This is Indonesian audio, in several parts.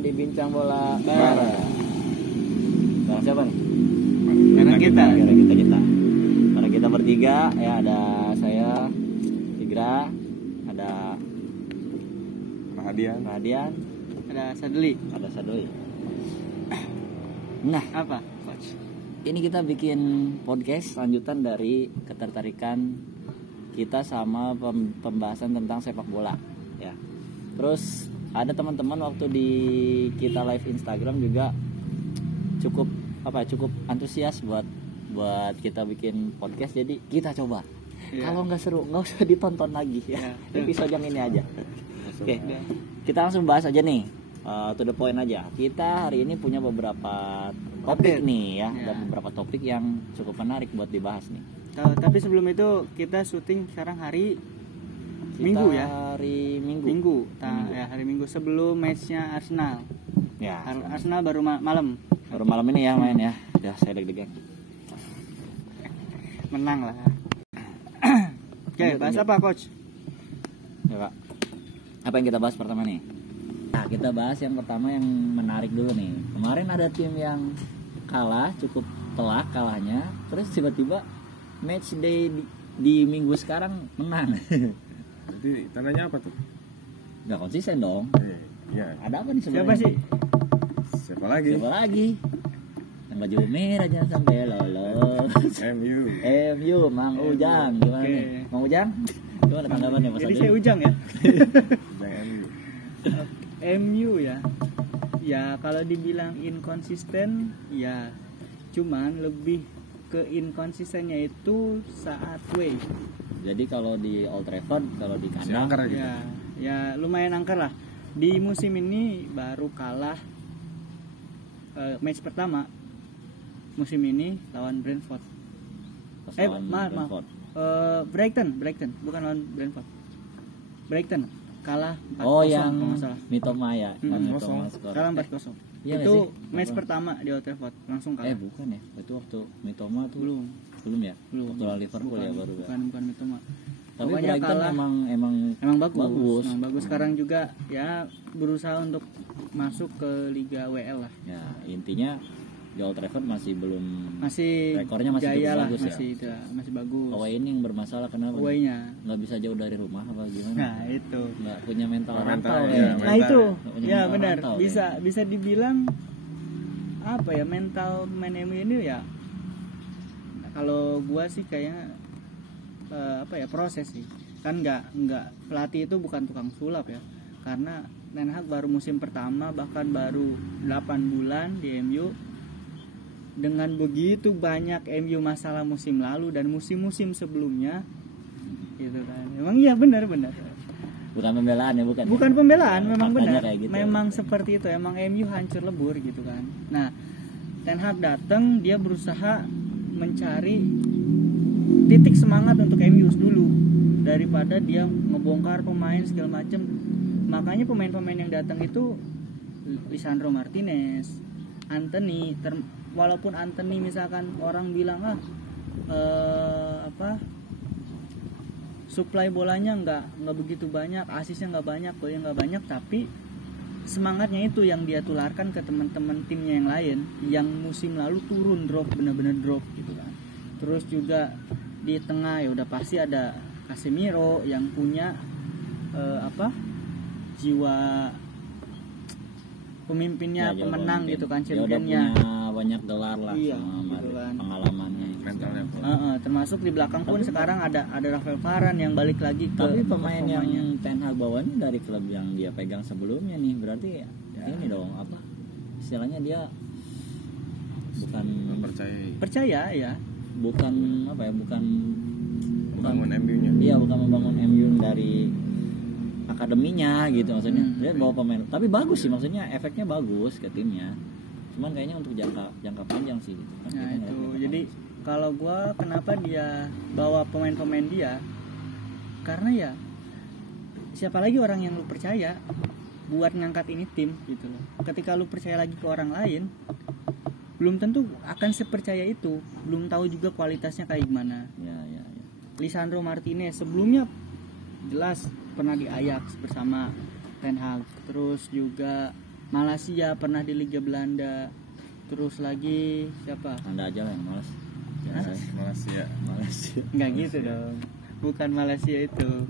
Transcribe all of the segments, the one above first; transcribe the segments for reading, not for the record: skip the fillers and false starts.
di Bincang Bola Barat. Bareng siapa nih? Bareng kita. Bareng kita bertiga ya, ada saya Tigra, ada Rahadian, ada Sadli. Nah, Apa, Coach? ini kita bikin podcast lanjutan dari ketertarikan kita sama pembahasan tentang sepak bola ya. Terus ada teman-teman waktu di kita live Instagram juga cukup antusias buat kita bikin podcast, jadi kita coba. Kalau nggak seru nggak usah ditonton lagi ya. Episode yang ini aja. Oke. Kita langsung bahas aja nih, to the point aja. Kita hari ini punya beberapa topik nih ya, ada beberapa topik yang cukup menarik buat dibahas nih. Tapi sebelum itu kita syuting sekarang hari Minggu ya. Hari Minggu. Ya, hari Minggu sebelum matchnya Arsenal. Ya. Arsenal baru malam. Baru malam ini ya main ya. Udah saya deg-degan. Menang lah. Oke, bahas apa, Coach? Ya, Pak. Apa yang kita bahas pertama nih? Nah, kita bahas yang pertama yang menarik dulu nih. Kemarin ada tim yang kalah, cukup telak kalahnya. Terus tiba-tiba match day di minggu sekarang menang. Jadi tandanya apa tuh? Nggak konsisten dong. Iya. Ada apa nih sebenarnya? Siapa sih? Siapa lagi? Yang baju merah jangan sampai lolos. MU, Mang Ujang. Gimana Oke. nih? Mang Ujang? Gimana tanggapannya Mas Jadi Adil? saya Ujang ya. MU. MU ya. Ya kalau dibilang inkonsisten ya, cuman lebih ke inkonsistennya itu saat away. Jadi kalau di Old Trafford, kalau di Si kandang angker gitu. Ya lumayan angker lah. Di musim ini baru kalah match pertama musim ini lawan Brentford. pas lawan Maaf. Brentford. Brighton, bukan lawan Brentford. Brighton kalah 4-0 Oh, kalau yang nggak salah. Mitoma ya. Yang Mitoma 4-0. skor. Kalah 4-0. Iya nggak Itu sih? match 4-0. pertama di Old Trafford langsung kalah. Bukan ya. Itu waktu Mitoma tuh Belum. ya. Waktu lawan Liverpool ya baru ya. Bukan Mitoma. Tapi Pokoknya Brighton kalah. emang bagus. Sekarang juga ya berusaha untuk masuk ke Liga WL lah. Ya, intinya di Old Trafford masih belum, rekornya masih jaya cukup lah, bagus masih bagus. Away ini yang bermasalah kenapa? Away-nya. Nggak bisa jauh dari rumah apa gimana? Nah, itu. Nggak punya mental Mental, rantau iya, ya. mental. Nah, itu. Nggak punya Ya mental benar. rantau, Bisa dibilang apa ya, mental main MU ini ya. Kalau gua sih kayaknya proses sih. Kan nggak pelatih itu bukan tukang sulap ya. Karena Ten Hag baru musim pertama, bahkan baru 8 bulan di MU. Dengan begitu banyak MU masalah musim lalu dan musim-musim sebelumnya gitu kan. Emang iya benar. Bukan pembelaan ya, bukan. Bukan pembelaan, memang Faktanya benar. kayak gitu. Memang seperti itu, emang MU hancur lebur gitu kan. Nah, Ten Hag datang, dia berusaha mencari titik semangat untuk MU dulu daripada dia ngebongkar pemain segala macem. Makanya pemain-pemain yang datang itu Lisandro Martinez, Anthony, walaupun Anthony misalkan orang bilang supply bolanya nggak begitu banyak, asisnya nggak banyak, golnya nggak banyak, tapi semangatnya itu yang dia tularkan ke teman-teman timnya yang lain yang musim lalu turun, benar-benar drop gitu kan. Terus juga di tengah ya udah pasti ada Casemiro yang punya jiwa pemimpinnya, Ya, pemenang pemimpin. gitu kan, Dia udah championnya. punya banyak gelar lah, Iya, sama gitu kan. pengalamannya. Mentalnya. Termasuk di belakang pun sekarang ada Rafael Varane yang balik lagi ke Tapi pemain yang performanya. Ten Hag bawa ini dari klub yang dia pegang sebelumnya nih, berarti ya. Ini dong istilahnya dia bukan Percaya percaya ya, bukan membangun MU-nya. Iya, bukan membangun MU dari akademinya gitu maksudnya. Dia bawa pemain, tapi bagus sih, maksudnya efeknya bagus ke timnya. Cuman kayaknya untuk jangka panjang sih gitu. Kan nah kita itu ngeliat jadi kalau gue kenapa dia bawa pemain-pemain dia, karena ya siapa lagi orang yang lu percaya buat ngangkat ini tim gitu loh. Ketika lu percaya lagi ke orang lain, belum tentu akan sepercaya itu, belum tahu juga kualitasnya kayak gimana. Ya. Lisandro Martinez sebelumnya jelas pernah di Ajax bersama Ten Hag, terus juga Malaysia pernah di Liga Belanda. Terus lagi siapa? Anda aja lah yang malas. Malaysia. Enggak gitu dong. Bukan Malaysia itu.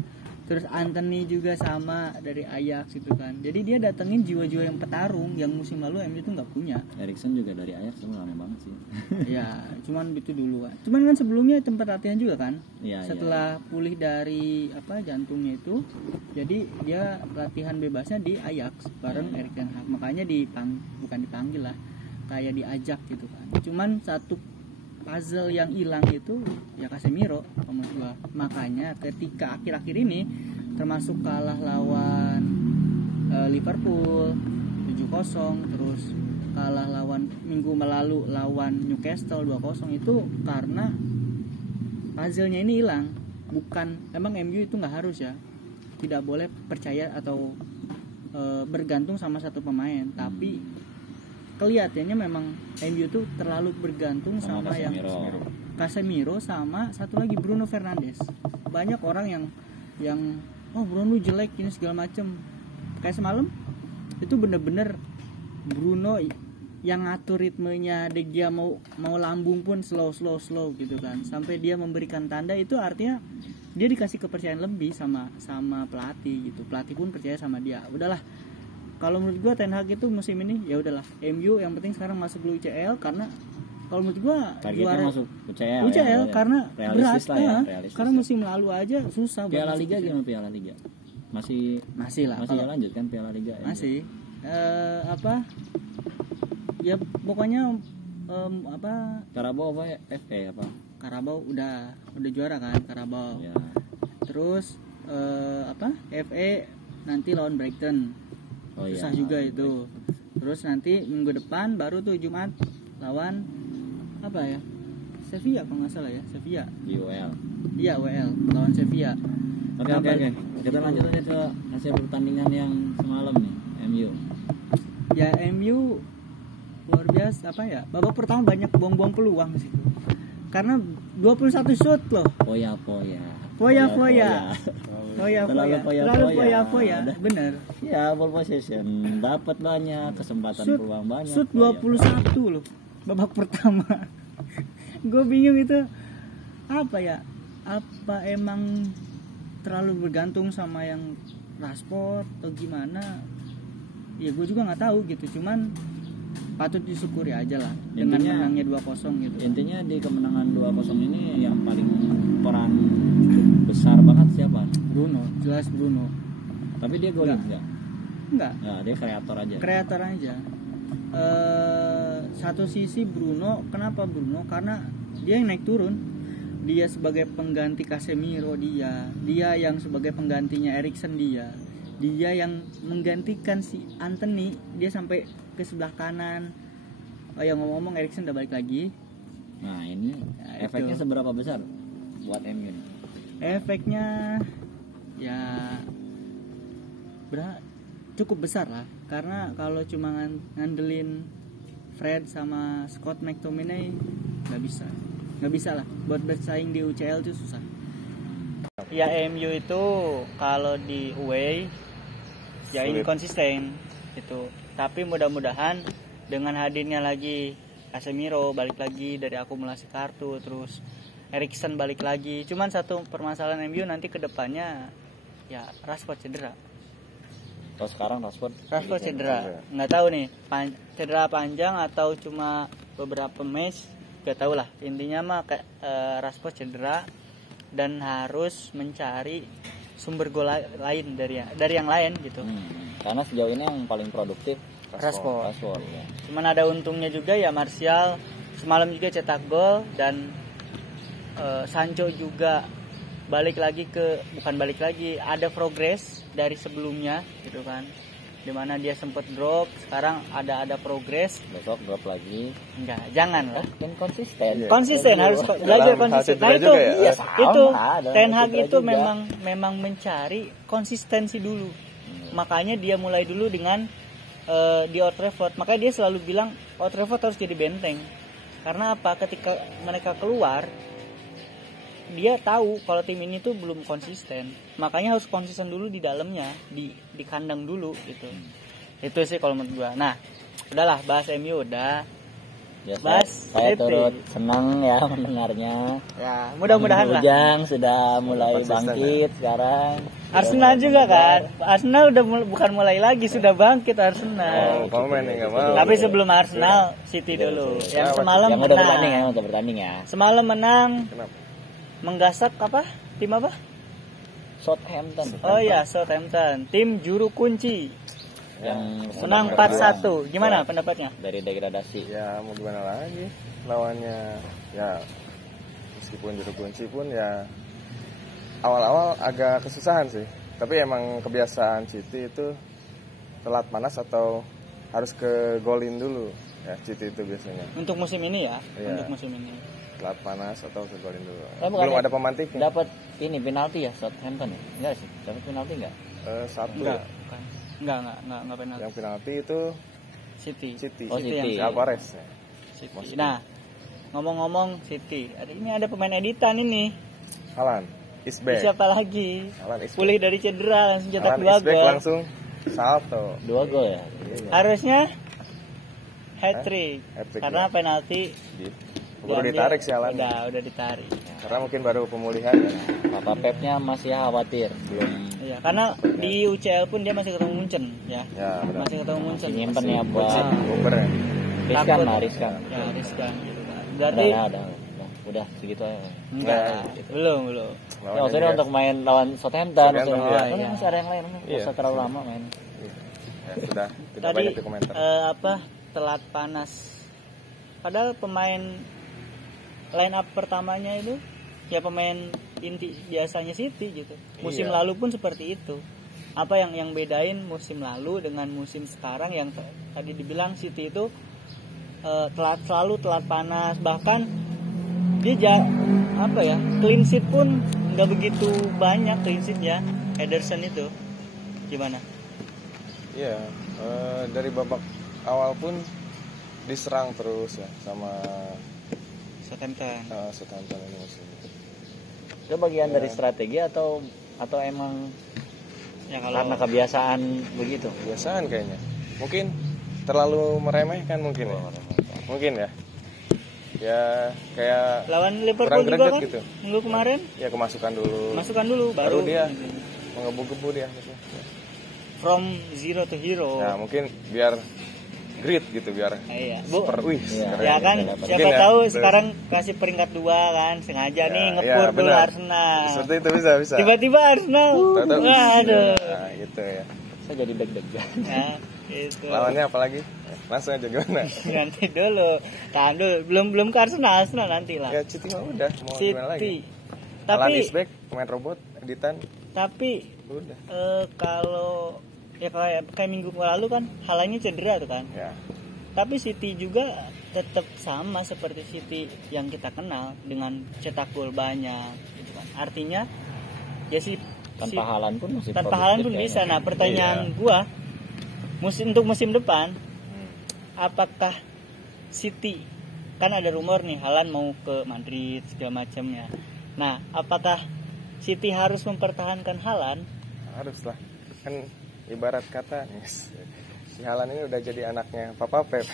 Terus Anthony juga sama dari Ajax gitu kan. Jadi dia datengin jiwa-jiwa yang petarung yang musim lalu MU itu nggak punya. Erikson juga dari Ajax, itu aneh banget sih. Ya, cuman itu dulu kan. Cuman kan sebelumnya tempat latihan juga kan. Iya, Setelah pulih dari jantungnya itu, jadi dia latihan bebasnya di Ajax bareng Erik ten Hag. Makanya bukan dipanggil lah, kayak diajak gitu kan. Cuman satu puzzle yang hilang itu ya Casemiro menurut gua. Makanya ketika akhir-akhir ini termasuk kalah lawan Liverpool 7-0, terus kalah lawan minggu lalu lawan Newcastle 2-0 itu karena puzzle-nya ini hilang. Bukan, emang MU itu nggak harus ya, tidak boleh percaya atau bergantung sama satu pemain, tapi kelihatannya memang MU tuh terlalu bergantung sama Casemiro sama satu lagi Bruno Fernandes. Banyak orang yang oh Bruno jelek ini segala macem. Kayak semalam itu bener-bener Bruno yang ngatur ritmenya, De Gea mau lambung pun slow gitu kan. Sampai dia memberikan tanda, itu artinya dia dikasih kepercayaan lebih sama pelatih gitu. Pelatih pun percaya sama dia. Udahlah, kalau menurut gue Ten Hag itu musim ini ya udahlah, MU yang penting sekarang masuk dulu UCL, karena kalau menurut gue targetnya masuk UCL ya, karena berat lah ya, karena musim lalu aja susah. Piala Liga gimana Piala Liga? Masih lah. Masih lanjut kan Piala Liga ya? Masih. Ya pokoknya Karabau apa ya? FA apa? Karabau udah juara kan Karabau. Ya. Terus FA nanti lawan Brighton. Susah juga itu. Terus nanti minggu depan baru tuh Jumat lawan Sevilla kalau nggak salah ya, Sevilla di UEL. Iya, UEL lawan Sevilla. Oke. Kita lanjut aja ke hasil pertandingan yang semalam nih, MU. Ya MU luar biasa babak pertama banyak buang-buang peluang di situ. Karena 21 shoot loh. Foya. Bener. Ya, ball possession dapat banyak, kesempatan peluang banyak. Shoot 21 loh babak pertama. Gue bingung itu apa emang terlalu bergantung sama yang Rashford atau gimana? Ya gue juga nggak tahu gitu. Cuman patut disyukuri aja lah dengan menangnya 2-0 gitu. Intinya di kemenangan 2-0 ini yang paling peran besar banget siapa? Bruno, jelas Bruno. Tapi dia golin enggak? Ya, dia kreator aja. Satu sisi Bruno, kenapa Bruno? Karena dia yang naik turun. Dia sebagai pengganti Casemiro, dia yang sebagai penggantinya Erikson, dia yang menggantikan si Anthony, dia sampai ke sebelah kanan. Yang ngomong Erikson udah balik lagi. Nah ini efeknya itu seberapa besar buat MU nih? Efeknya ya cukup besar lah, karena kalau cuma ngandelin Fred sama Scott McTominay nggak bisa lah buat bersaing di UCL itu susah. Ya MU itu kalau di away ya inkonsisten itu, tapi mudah-mudahan dengan hadirnya lagi Casemiro balik lagi dari akumulasi kartu, terus Erikson balik lagi. Cuman satu permasalahan MU nanti kedepannya ya Rashford cedera. Kalau sekarang Rashford cedera. Nggak tahu nih cedera panjang atau cuma beberapa match, nggak tahu lah. Intinya mah Rashford cedera dan harus mencari sumber gol lain dari yang lain gitu. Karena sejauh ini yang paling produktif Rashford ya. Cuman ada untungnya juga ya, Martial semalam juga cetak gol, dan Sancho juga ada progres dari sebelumnya gitu kan, dimana dia sempat drop, sekarang ada progres. Besok drop lagi? Enggak, jangan lah. Dan konsisten harus belajar konsisten. Nah itu ya? Itu Ten Hag itu memang mencari konsistensi dulu. Makanya dia mulai dulu dengan di Old Trafford. Makanya dia selalu bilang Old Trafford harus jadi benteng. Karena apa? Ketika mereka keluar, dia tahu kalau tim ini tuh belum konsisten. Makanya harus konsisten dulu di dalamnya, di kandang dulu gitu. Itu sih kalau menurut gua. Nah, udahlah bahas MU udah. Ya, Bahas saya City. turut senang ya mendengarnya. Ya, mudah-mudahan lah. Ujang sudah mulai bangkit sekarang. Arsenal juga kan. Arsenal udah bukan mulai lagi, sudah bangkit Arsenal. Komen nih nggak mau. Tapi sebelum Arsenal, City dulu. Yang semalam Yang udah bertanding menang. ya, udah bertanding ya. Semalam menang, Kenapa? menggasak apa? Tim apa? Southampton Oh ya, Southampton. Tim juru kunci. yang Menang 4-1. Gimana pendapatnya? dari degradasi. Ya mau gimana lagi, lawannya ya meskipun juru kunci pun ya awal-awal agak kesusahan sih. Tapi emang kebiasaan City itu telat panas atau harus ke golin dulu ya, City itu biasanya Untuk musim ini ya, Iya. untuk musim ini. telat panas atau ke golin dulu. Bukannya Belum ada pemantiknya. Dapat ini penalti ya Southampton ya? Enggak sih, dapat penalti enggak? Satu Enggak, ya. bukan. Enggak penalti. Yang penalti itu City. City. Oh, City. yang Alvarez ya. City. Nah, ngomong-ngomong City, ini ada pemain editan ini. Haaland is back. Siapa lagi? Haaland is Pulih back. dari cedera langsung cetak Haaland 2 is back gol. langsung salto. 2 gol ya. Iya. Harusnya hat-trick. Hat-trick, Karena ya. penalti Baru ditarik sih Haaland. Udah ditarik. Karena mungkin baru pemulihan ya. Papa Pepnya masih khawatir, belum Iya, karena di UCL pun dia masih ketemu Munchen ya. Ya, benar. Masih ketemu Munchen. masih nyimpen ya buat Bomber ya. riskan Takut. lah, riskan. Ya, riskan gitu kan. Udah, Berarti udah segitu aja. enggak, Gitu. belum. Ya, Lawannya maksudnya juga. untuk main lawan Southampton, Southampton, maksudnya. iya. Kan masih ada yang lain, nggak Iya. usah terlalu lama main. Ya, sudah tidak tadi banyak di komentar. telat panas. Padahal pemain line up pertamanya itu ya pemain inti biasanya City gitu. Musim Iya. lalu pun seperti itu. Apa yang bedain musim lalu dengan musim sekarang yang tadi dibilang City itu selalu telat panas, bahkan dia clean sheet pun nggak begitu banyak clean sheetnya. Ederson itu gimana? Iya, dari babak awal pun diserang terus ya sama Southampton ini musim ini. Itu bagian dari strategi atau emang Ya karena kebiasaan begitu? Kebiasaan kayaknya. Mungkin terlalu meremehkan mungkin ya. Mungkin ya. Ya kayak lawan Liverpool kurang juga greget kan gitu. minggu kemarin Ya kemasukan dulu. masukkan dulu baru dia mengebu-gebu dia gitu. from zero to hero. Nah, mungkin biar grit gitu biar Iya. super wih. Iya. keren Ya gitu. kan Mungkin siapa ya, tahu terus. sekarang kasih peringkat 2 kan sengaja nih Ya, ngepur iya, dulu benar. Arsenal. Seperti itu bisa. Tiba-tiba Arsenal. Tahu-tahu, Aduh. Nah, gitu ya. Saya jadi deg-degan. Ya, itu. Lawannya apa lagi? Langsung aja gimana? Nanti dulu. Tahan dulu. Belum ke Arsenal nanti lah. Ya City mah udah mau gimana lagi? City. Alan Tapi is back, pemain robot, editan, udah. Kalau ya kayak minggu lalu kan Haalandnya cedera tuh kan. Ya. Tapi City juga tetap sama seperti City yang kita kenal dengan cetak gol banyak gitu kan. Artinya ya Tanpa Haaland pun masih tanpa produktif Haaland pun kayaknya. bisa. Nah, pertanyaan Iya. gua untuk musim depan apakah City kan ada rumor nih Haaland mau ke Madrid segala macamnya. Nah, apakah City harus mempertahankan Haaland? Harus lah. Kan ibarat kata nih, si Haaland ini udah jadi anaknya Papa Pep.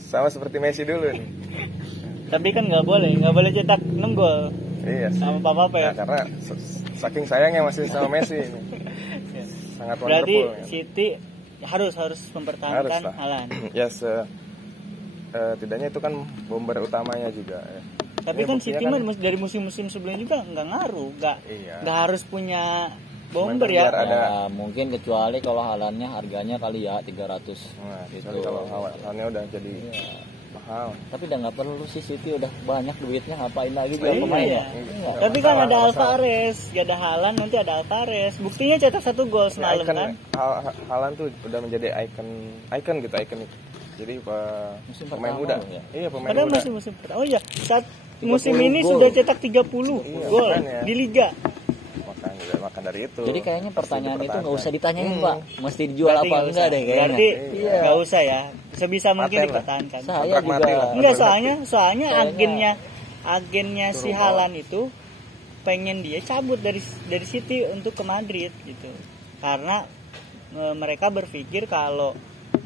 Sama seperti Messi dulu nih. Tapi kan nggak boleh cetak 6 gol Iya sih. sama Papa Pep. Nah, karena saking sayangnya masih sama Messi ini. Sangat Berarti wonderful. Ya. City harus mempertahankan Harus lah. Haaland. Ya tidaknya itu kan bomber utamanya juga ya. Tapi Ya, kan buktinya City mah dari musim-musim sebelumnya juga nggak ngaruh, Iya. nggak harus punya bomber Biar ya. ada. Ya, mungkin kecuali kalau Haalandnya harganya kali ya 300 Nah, gitu. kecuali kalau Haalandnya udah jadi mahal. Tapi udah nggak perlu sih, City udah banyak duitnya, ngapain lagi juga Iya. pemain ya. Iya. Tapi kan Masalah, ada masalah. Alvarez, gak ada Haaland, nanti ada Alvarez. Buktinya cetak 1 gol semalam kan. Haaland tuh udah menjadi ikon gitu, ikonik. Jadi Musim pemain pertama muda. loh ya. Iya, pemain Padahal muda. masih musim pertama. Oh iya, saat musim 30 ini gol. sudah cetak 30 Iya, gol makanya. di liga. Makan dari itu. Jadi kayaknya Pasti pertanyaan itu nggak dipertahankan. usah ditanyain Pak, mesti dijual Berarti apa nggak enggak usah. deh kayaknya. Berarti Iya. nggak usah ya. Sebisa mungkin Paten lah. dipertahankan. Saya Kontrak juga mati lah. Enggak, Kontrak soalnya Kayaknya- agennya si Suruh Haaland itu pengen dia cabut dari City untuk ke Madrid gitu. Karena mereka berpikir kalau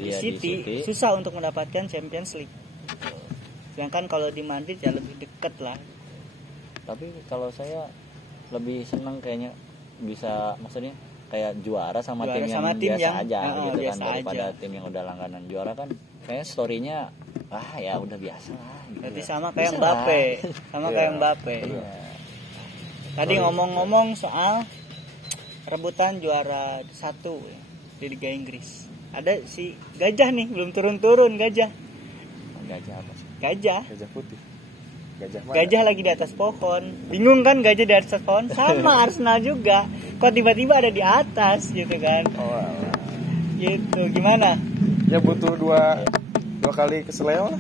di City susah untuk mendapatkan Champions League. Sedangkan kalau di Madrid ya lebih dekat lah. Tapi kalau saya lebih senang kayaknya bisa, maksudnya kayak juara sama tim yang biasa aja gitu kan, daripada tim yang udah langganan. Juara kan kayaknya story-nya ya udah biasa lah gitu. Berarti sama kayak Mbappe. Kayak Mbappe. Tadi ngomong-ngomong soal rebutan juara 1 ya, di Liga Inggris. Ada si Gajah nih, belum turun-turun Gajah. Gajah apa sih? Gajah putih. Gajah mana? Gajah lagi di atas pohon. Bingung kan gajah di atas pohon? Sama Arsenal juga. Kok tiba-tiba ada di atas gitu kan? Oh, alah. Gitu. Gimana? Ya butuh dua kali keseleo lah.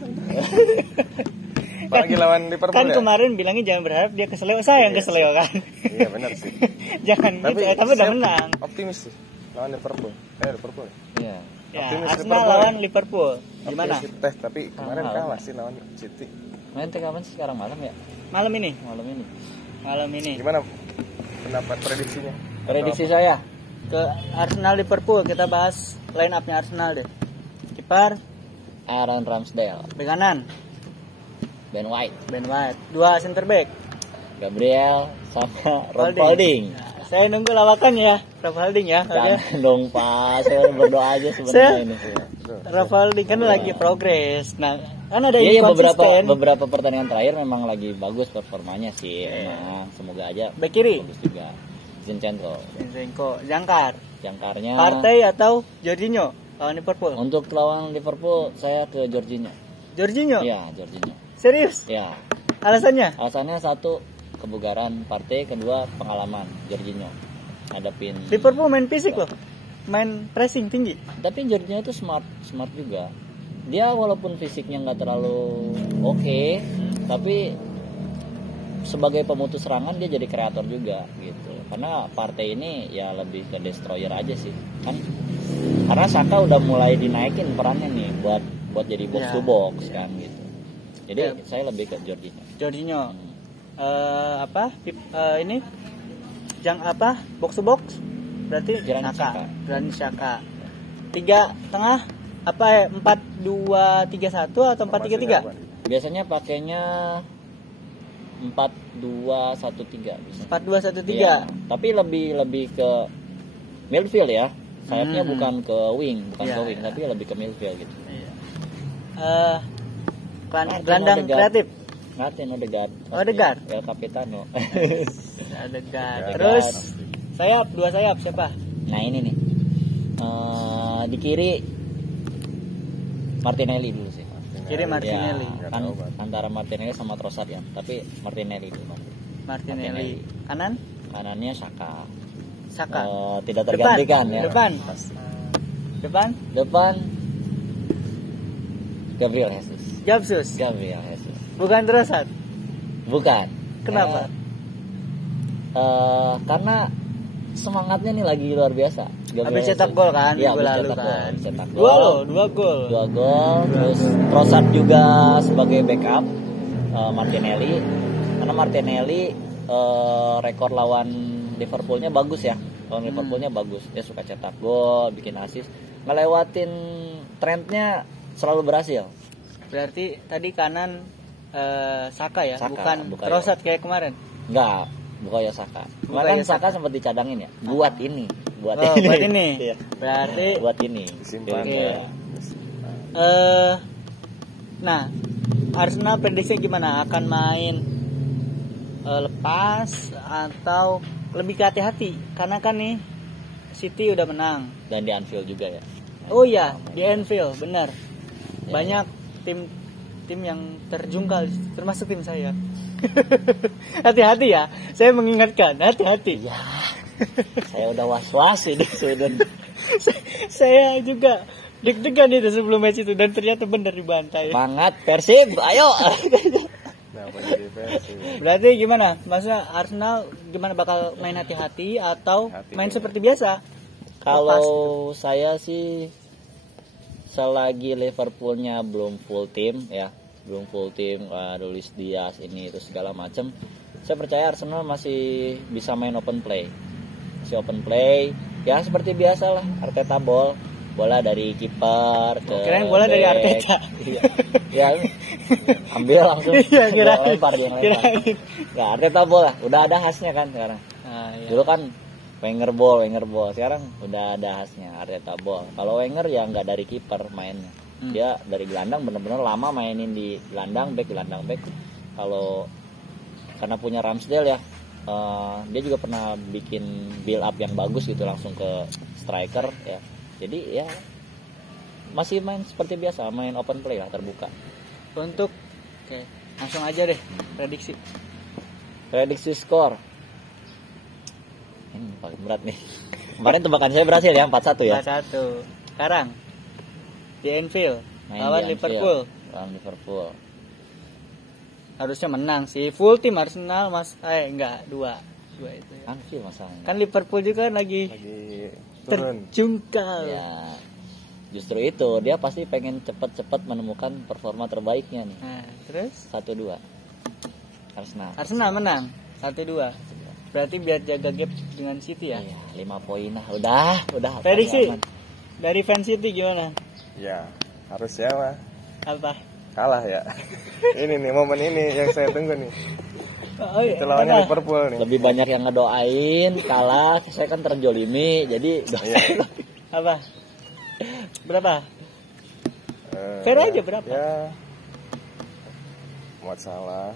Apalagi lawan Liverpool kan ya? kemarin bilangnya jangan berharap dia keseleo, saya yang keseleo kan. Iya benar sih. Jangan gitu, tapi udah menang. Optimis sih lawan Liverpool. Liverpool. Iya. Ya, Optimis Arsenal lawan Liverpool. Gimana? Tapi kemarin kalah sih lawan City. Main kapan sih, sekarang malam ya? Malam ini. Malam ini. Gimana pendapat prediksinya? Prediksi saya ke Arsenal Liverpool, kita bahas line up-nya Arsenal deh. Kiper Aaron Ramsdale, bek kanan Ben White, 2 center back Gabriel sama Rob Holding. Nah, saya nunggu lawakannya ya, Rob Holding ya. Jangan dong Pak, saya berdoa aja sebenarnya ini. Rob Holding kan lagi progres. Nah, kan ada konsisten. beberapa pertandingan terakhir memang lagi bagus performanya sih. Memang semoga aja bek kiri bagus juga. Zinchenko, Jangkarnya Partey atau Jorginho lawan Liverpool. Untuk lawan Liverpool saya ke Jorginho. Iya, Jorginho. Serius? Ya. Alasannya? Alasannya satu, kebugaran Partey, kedua pengalaman Jorginho hadapin Liverpool main fisik loh. Main pressing tinggi. Tapi Jorginho itu smart juga. Dia walaupun fisiknya nggak terlalu oke, tapi sebagai pemutus serangan dia jadi kreator juga gitu. Karena Partey ini ya lebih ke destroyer aja sih. Kan karena Saka udah mulai dinaikin perannya nih buat jadi box to box kan gitu. Jadi saya lebih ke Jorginho. Ini box to box berarti Granit Xhaka. 3 tengah 4-2-3-1 atau 4-3-3? Biasanya pakainya 4-2-1-3 bisa. 4-2-1-3. Ya, tapi lebih ke midfield ya. Sayapnya bukan ke wing, tapi lebih ke midfield gitu. Gelandang kreatif. Odegaard. El Capitano. Odegaard. Terus dua sayap siapa? Nah ini nih. Di kiri Martinelli dulu sih. Kiri Martinelli. Ya, kan antara Martinelli sama Trossard ya, tapi Martinelli dulu. Martinelli. Kanannya Saka. Tidak depan. tergantikan ya. Depan Gabriel Jesus. Bukan Trossard. Bukan. Kenapa? Karena semangatnya nih lagi luar biasa. Habis cetak gol kan minggu lalu kan. 2 gol. Terus Trossard juga sebagai backup Martinelli. Karena Martinelli rekor lawan Liverpoolnya bagus ya. Lawan Liverpoolnya bagus. Dia suka cetak gol, bikin assist. Ngelewatin trendnya selalu berhasil. Berarti tadi kanan Saka ya, bukan Trossard kayak kemarin. Enggak, bukan Saka. Kemarin Saka sempat dicadangin ya. Buat ini. Iya. Berarti buat ini. Okay. Nah, Arsenal prediksi gimana? Akan main lepas atau lebih ke hati-hati? Karena kan nih City udah menang dan di Anfield juga ya. Oh iya, di Anfield, benar. Banyak tim yang terjungkal, termasuk tim saya. Hati-hati ya, saya mengingatkan, hati-hati. Ya, saya udah was-was ini sudah. Saya juga deg-degan itu sebelum match itu dan ternyata benar dibantai. Semangat Persib, ayo. Berarti gimana? Maksudnya Arsenal gimana, bakal main hati-hati atau main seperti biasa? Kalau saya sih selagi Liverpoolnya belum full tim, Luis Diaz ini itu segala macam, saya percaya Arsenal masih bisa main open play ya seperti biasa lah. Arteta ball bola dari kiper ke Kirain bola dari back. Arteta. Iya. Ya, ambil langsung. Iya, kirain. Lempar dia lempar. Ya, Arteta bola, udah ada khasnya kan sekarang. Nah, iya. Dulu kan Wenger ball. Sekarang udah ada khasnya Arteta ball. Kalau Wenger ya nggak dari kiper mainnya. Dia dari gelandang, bener-bener lama mainin di gelandang back. Kalau karena punya Ramsdale ya, dia juga pernah bikin build up yang bagus gitu langsung ke striker ya. Jadi ya masih main seperti biasa, main open play lah, terbuka. Untuk langsung aja deh Prediksi skor. Ini paling berat nih. Kemarin tebakan saya berhasil ya 4-1 ya. 4-1. Sekarang di Anfield Main lawan di Anfield. Liverpool. Lawan Liverpool. Harusnya menang sih. Full tim Arsenal enggak, 2 itu ya. Anfield masalahnya. Kan Liverpool juga lagi turun. terjungkal. Ya. Justru itu dia pasti pengen cepat-cepat menemukan performa terbaiknya nih. Nah, terus 1-2. Arsenal menang 1-2. Berarti biar jaga gap dengan City ya. Iya, 5 poin lah. Udah. Prediksi paling aman. dari fans City gimana? Ya harusnya lah Apa? kalah ya. Ini nih momen ini yang saya tunggu nih. Oh, Itu lawannya apa? Liverpool nih. Lebih banyak yang ngedoain kalah, saya kan terjolimi, jadi Iya. Apa? Berapa? Fair aja berapa? Ya Muhammad Salah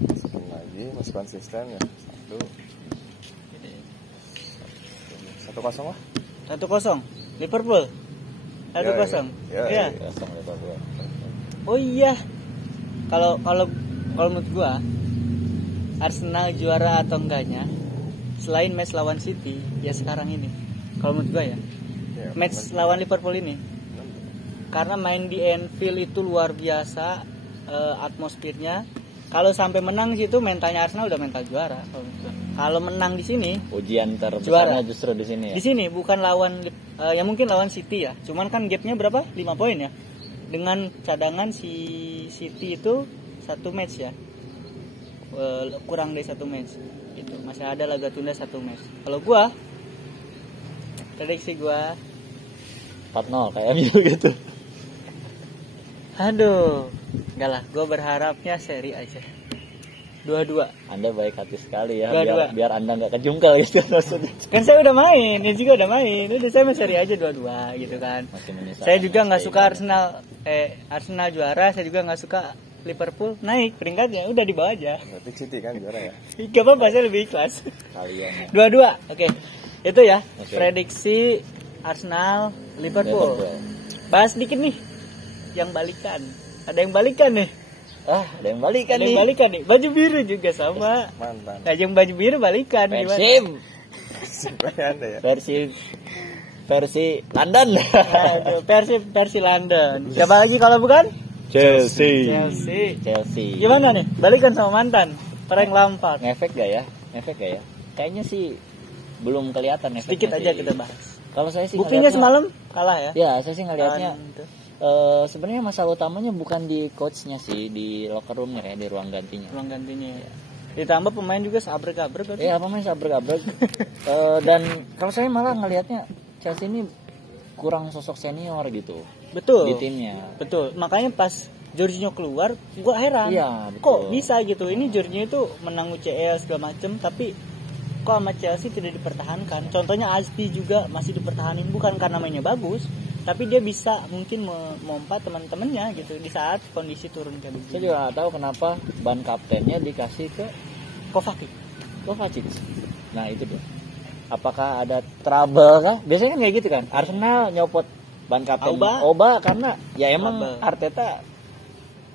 masukin lagi, masih konsisten ya. 1-0 lah. 1-0 Liverpool. 1-0. Ya, Iya. kosong Liverpool. Oh iya. Kalau menurut gua Arsenal juara atau enggaknya selain match lawan City ya sekarang ini. Kalau menurut gua ya. Ya, Match lawan Liverpool ini. Karena main di Anfield itu luar biasa atmosfernya. Kalau sampai menang di situ mentalnya Arsenal udah mental juara kalau menurut gua. Kalau menang di sini Ujian Juara. terbesarnya justru di sini ya. di sini bukan lawan ya mungkin lawan City ya. Cuman kan gapnya berapa? 5 poin ya. Dengan cadangan si City itu 1 match ya. Kurang dari 1 match. Itu masih ada laga tunda 1 match. Kalau gua prediksi gua 4-0 kayak MU gitu. aduh, enggak lah, gua berharapnya seri aja. 2-2. Anda baik hati sekali ya, 2-2. biar Anda nggak kejungkal gitu maksudnya. Kan saya udah main, dia juga udah main. Udah saya main seri aja 2-2 gitu kan. Masih menyisakan Saya juga nggak masih suka ini. Arsenal juara, saya juga nggak suka Liverpool naik peringkatnya, udah di bawah aja. Berarti City kan juara ya. Gak apa-apa, saya lebih ikhlas. Kalian ya. 2-2, oke. Itu ya, Oke. prediksi Arsenal Liverpool. Bahas dikit nih, yang balikan. Ada yang balikan nih. Ada yang balikan Ada yang nih. balikan nih. Baju biru juga sama. Mantan. Nah, yang baju biru balikan gimana? Persib Sampai Anda ya. versi London. Aduh, versi London. Siapa lagi kalau bukan? Chelsea. Gimana nih? Balikan sama mantan. Frank Lampard. Ngefek gak ya? Kayaknya sih belum kelihatan efeknya. Sedikit aja sih. kita bahas. Kalau saya sih Buktinya ngelihatnya- semalam kalah ya. Ya, saya sih ngelihatnya Lawan itu. sebenarnya masalah utamanya bukan di coachnya sih, di locker roomnya kayak di ruang gantinya. Ruang gantinya ya. Ditambah pemain juga sabrek-abrek berarti. Apa main sabrek-abrek. Dan kalau saya malah ngelihatnya Chelsea ini kurang sosok senior gitu Betul. di timnya. Betul. Makanya pas Jorginho keluar, gua heran. Iya, betul. Kok bisa gitu? Ini Jorginho itu menang UCL segala macem, tapi kok sama Chelsea tidak dipertahankan. Contohnya Azpi juga masih dipertahanin, bukan karena mainnya bagus, tapi dia bisa mungkin memompa teman-temannya gitu di saat kondisi turun kayak Saya begini. juga nggak tahu kenapa ban kaptennya dikasih ke Kovacic. Nah itu tuh. Apakah ada trouble kah? Biasanya kan kayak gitu kan. Arsenal nyopot ban kapten Oba karena ya emang Trouble. Arteta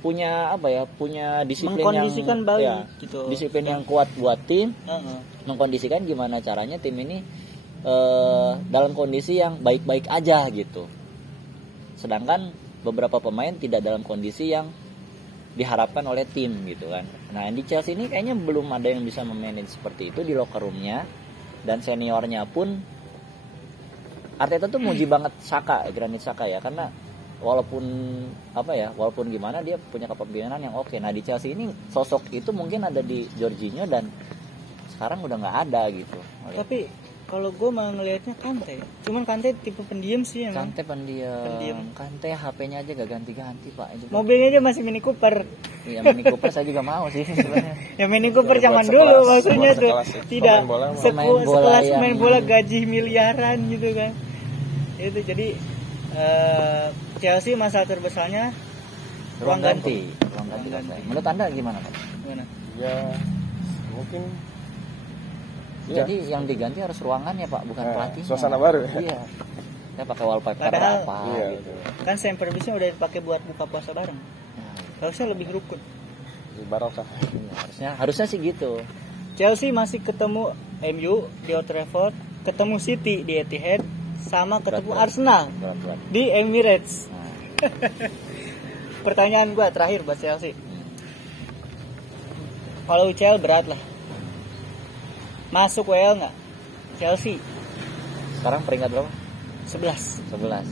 punya punya disiplin Mengkondisikan yang baik gitu. disiplin yang kuat buat tim, Heeh. mengkondisikan gimana caranya tim ini dalam kondisi yang baik-baik aja gitu. Sedangkan beberapa pemain tidak dalam kondisi yang diharapkan oleh tim gitu kan. Nah di Chelsea ini kayaknya belum ada yang bisa memanage seperti itu di locker roomnya, dan seniornya pun Arteta tuh muji banget Granit Xhaka ya, karena walaupun gimana dia punya kepemimpinan yang oke. Nah di Chelsea ini sosok itu mungkin ada di Jorginho dan sekarang udah nggak ada gitu. Tapi Kalau gue mah ngelihatnya Kante. Cuman Kante tipe pendiam sih emang. Kante pendiam. Kante HP-nya aja gak ganti-ganti Pak. Itu Mobilnya aja masih Mini Cooper. Iya Mini Cooper saya juga mau sih sebenarnya. Ya Mini Cooper Ya, zaman buat dulu sekelas- maksudnya buat tuh. sekelas Tidak pemain bola, Pemain bola sekelas yang- main bola gaji miliaran gitu kan. Itu jadi Chelsea masalah terbesarnya Ruang ganti. Ruang Ruang ganti. ganti. Menurut Anda gimana Pak? Gimana? Ya mungkin ya, Jadi yang diganti harus ruangannya Pak, bukan pelatihnya. suasana baru. Iya. Saya pakai wallpaper Padahal- apa Iya, gitu. betul. Kan Semperbisnya udah dipakai buat buka puasa bareng. Nah, Harusnya lebih rukun. Di barokah. iya, harusnya sih gitu. Chelsea masih ketemu MU di Old Trafford, ketemu City di Etihad, sama ketemu Berat. Arsenal Berat-berat. di Emirates. Nah, Pertanyaan gua terakhir buat Chelsea. Kalau UCL berat lah. Masuk WL nggak? Chelsea sekarang peringkat berapa? 11. 11.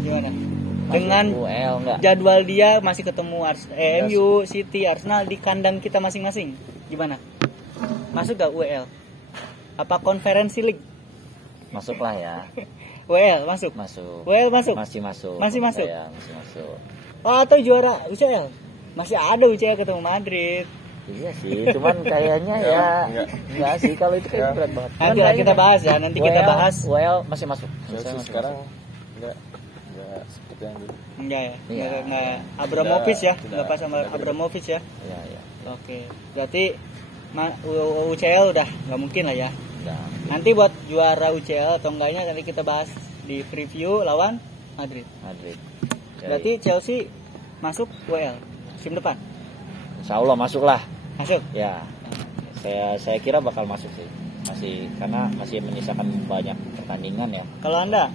Gimana? Masuk Dengan UEL enggak? jadwal dia masih ketemu MU, City, Arsenal di kandang kita masing-masing. Gimana? Masuk gak UEL? Apa Conference League? Masuklah ya. WL masuk. Masuk. WL masuk. Masih masuk. Masih masuk? Ya, masih masuk. Oh, atau juara UCL? Masih ada UCL ketemu Madrid. Iya sih, cuman kayaknya ya enggak sih kalau itu kayak Ya. berat banget. Nanti lah kita bahas ya, nanti kita bahas. UEL masih masuk. Chelsea Masih sekarang masuk. enggak seperti yang dulu. Enggak ya? Iya. Enggak Abramovich ya? Tidak, Enggak pas sama tidak. Abramovich ya? Iya, iya. Oke. Berarti UCL udah nggak mungkin lah ya. Udah. Nanti buat juara UCL atau enggaknya nanti kita bahas di preview lawan Madrid. Madrid. Berarti Chelsea masuk WL musim depan. Insya Allah masuk lah. Masuk. Ya. Saya kira bakal masuk sih. Karena masih menyisakan banyak pertandingan ya. Kalau Anda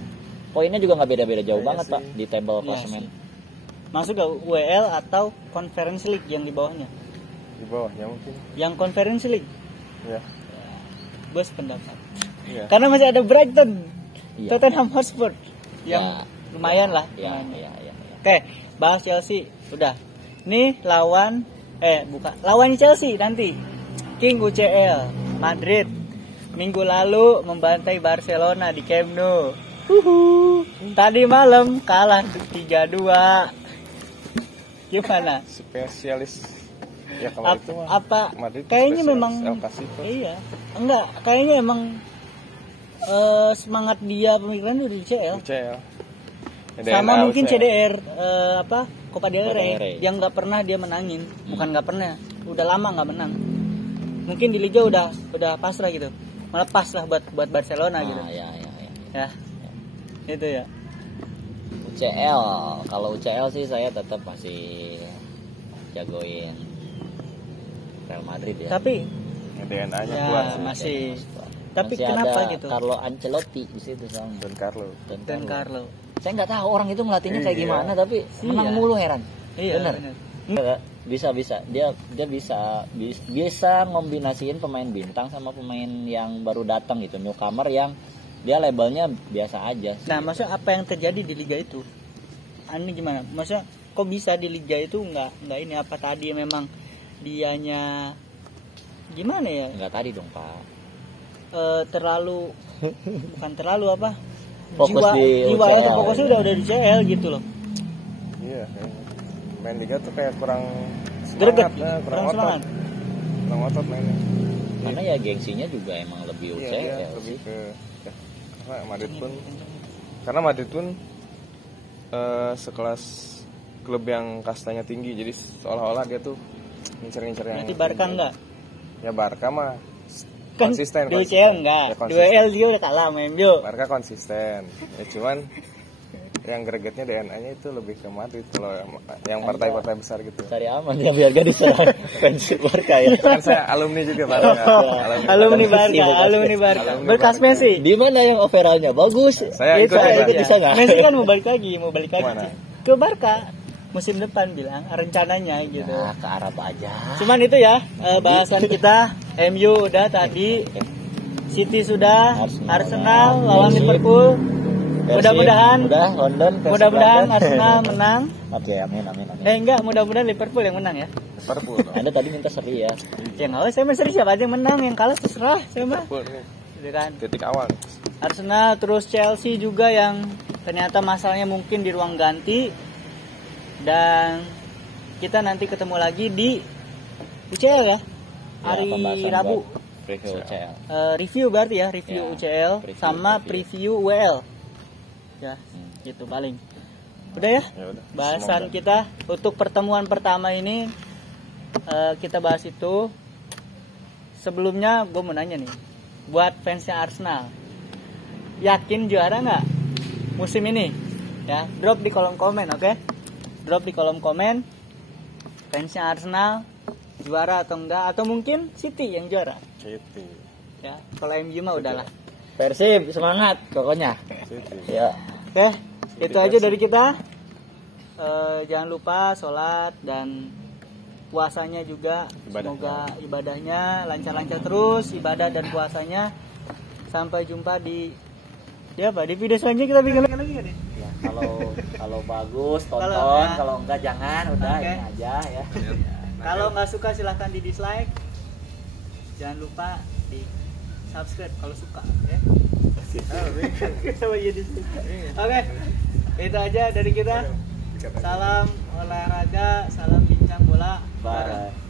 Poinnya juga nggak beda-beda jauh Iya banget sih. Pak di table Iya klasemen. masuk ke WL atau Conference League yang di bawahnya? Di bawahnya mungkin. Yang Conference League, Ya. gue sependapat. Iya. Karena masih ada Brighton, Iya. Tottenham Hotspur yang Ya. lumayan lah. Iya, lumayan. iya, iya. Oke, bahas Chelsea. Udah. Nih lawan lawan Chelsea nanti. King UCL Madrid minggu lalu membantai Barcelona di Camp Nou. Tadi malam kalah 3-2. Gimana? Spesialis. Ya kalau itu mah Apa Madrid kayaknya spesialis memang El Clasico. iya. Enggak, kayaknya emang semangat dia pemikiran udah di CL. UCL. Sama mungkin CDR Copa del Copa del Rey Rey. yang nggak pernah dia menangin, bukan nggak pernah, udah lama nggak menang. Mungkin di Liga udah pasrah gitu, melepas lah buat Barcelona gitu. Ya, ya, ya. Ya, itu ya. UCL, kalau UCL sih saya tetap masih jagoin Real Madrid ya. Tapi DNA-nya ya kuat sih. masih. Tapi Masih kenapa ada gitu? Carlo Ancelotti di situ sama Don Carlo. Dan Carlo. Saya nggak tahu orang itu ngelatihnya kayak Iya. gimana tapi menang Iya. mulu heran. Iya. Bener. bener. Bisa dia bisa ngombinasiin pemain bintang sama pemain yang baru datang gitu, newcomer yang dia labelnya biasa aja sih. Nah, maksudnya apa yang terjadi di liga itu? Ini gimana? Maksudnya kok bisa di liga itu nggak ini apa tadi memang dianya gimana ya? Nggak tadi dong Pak. Terlalu bukan terlalu apa? Fokus di jiwa UCL. fokusnya udah di CL gitu loh. Iya, kayaknya. Main liga tuh kayak kurang Greget, semangat, kurang otot. semangat. Kurang otot mainnya. Karena ya gengsinya juga emang lebih Iya, UCL dia sih. lebih ke karena Madrid pun sekelas klub yang kastanya tinggi, jadi seolah-olah dia tuh ngincer-ngincer yang Berarti Barca tinggi. enggak? Ya Barca mah Kan konsisten. di UCL enggak. Ya, Di konsisten. WL juga udah kalah sama MU. Barca konsisten. Ya cuman yang gregetnya DNA-nya itu lebih ke Madrid kalau yang partai-partai besar gitu. Cari aman ya biar gak diserang fans Barca ya. Kan saya alumni juga Barca. Alumni Barca, Bekas alumni Barca. Alumni Berkas Barca. Messi. Di mana yang overallnya bagus? Saya ikut juga. di sana. Messi kan mau balik lagi Kemana? ke Barca musim depan bilang rencananya gitu. Ya, ke Arab aja. Cuman itu ya bahasan kita. MU udah tadi, City sudah, Arsenal lawan Persib. Liverpool. Persib, Mudah-mudahan udah London. Persib mudah-mudahan London. Arsenal menang. Oke, amin. Enggak, mudah-mudahan Liverpool yang menang ya. Liverpool. Anda tadi minta seri ya. Ya nggak usah, saya mah serius siapa aja yang menang, yang kalah terserah saya mah. Liverpool nih. gitu kan. Titik awal. Arsenal terus Chelsea juga yang ternyata masalahnya mungkin di ruang ganti. Dan kita nanti ketemu lagi di UCL ya. Hari Rabu. Preview UCL. Review berarti ya, review Ya, UCL sama preview WL. Ya, gitu paling. Udah ya? Ya udah. Bahasan Semoga. kita untuk pertemuan pertama ini kita bahas itu. Sebelumnya gue mau nanya nih, buat fansnya Arsenal, yakin juara nggak musim ini? Ya, drop di kolom komen, oke? Drop di kolom komen. Fansnya Arsenal juara atau enggak? Atau mungkin City yang juara? City. Ya, kalau MU mah udahlah. Persib semangat pokoknya. City. Ya. Oke, itu aja dari kita. Jangan lupa sholat dan puasanya juga. Ibadahnya. Semoga ibadahnya lancar-lancar terus, ibadah dan puasanya. Sampai jumpa di di video selanjutnya kita bikin lagi kan ya? Ya, kalau bagus tonton, Kalau kalau enggak jangan, udah Oke. ini aja ya. Kalau nggak suka silahkan di dislike. Jangan lupa di subscribe kalau suka ya. Oke, itu aja dari kita. Salam olahraga, salam bincang bola. Bye.